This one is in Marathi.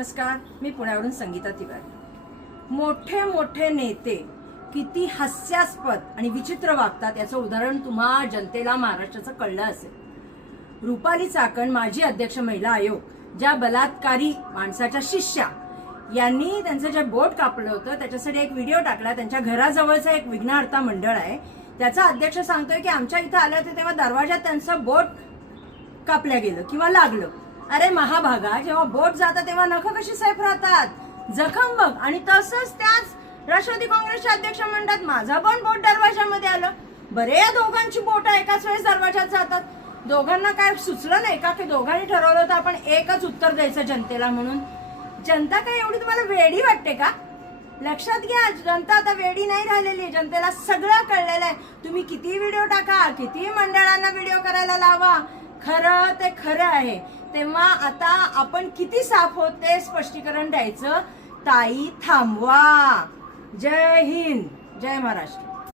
नमस्कार, मी पुण्यावरून संगीता तिवारी। मोठे मोठे नेते किती हास्यास्पद आणि विचित्र वागतात याचं उदाहरण तुम्हा जनतेला महाराष्ट्राचं कळलं असेल। रुपाली चाकण माजी अध्यक्ष महिला आयोग ज्या बलात्कारी माणसाच्या शिष्या यांनी त्यांचं जे बोट कापलं होतं त्याच्यासाठी एक व्हिडिओ टाकला। त्यांच्या घराजवळचं एक विघ्नहर्ता मंडळ आहे, त्याचा अध्यक्ष सांगतोय की आमच्या इथं आले होते तेव्हा दरवाजात त्यांचं बोट कापल्या गेलं किंवा लागलं। अरे महाभागा, जेव्हा बोट जातं तेव्हा नख कशी सेफ राहतात, जखम बघ। आणि तसंच त्याच राष्ट्रवादी काँग्रेसच्या अध्यक्ष म्हणतात माझा पण बोट दरवाजामध्ये आलं। बरे या दोघांची बोट एकाच वेळेस दरवाजात जातात। दोघांना काय सुचलं नाही का की दोघांनी ठरवलं होतं आपण एकच उत्तर द्यायचं जनतेला म्हणून? जनता काय एवढी तुम्हाला वेडी वाटते का? लक्षात घ्या, जनता आता वेडी नाही राहिलेली आहे, जनतेला सगळं कळलेलं आहे। तुम्ही किती व्हिडिओ टाका, किती मंडळांना व्हिडिओ करायला लावा, खरं ते खरं आहे। तेव्हा आता आपण किती साफ होत ते स्पष्टीकरण द्यायचं। ताई थांबवा। जय हिंद, जय महाराष्ट्र।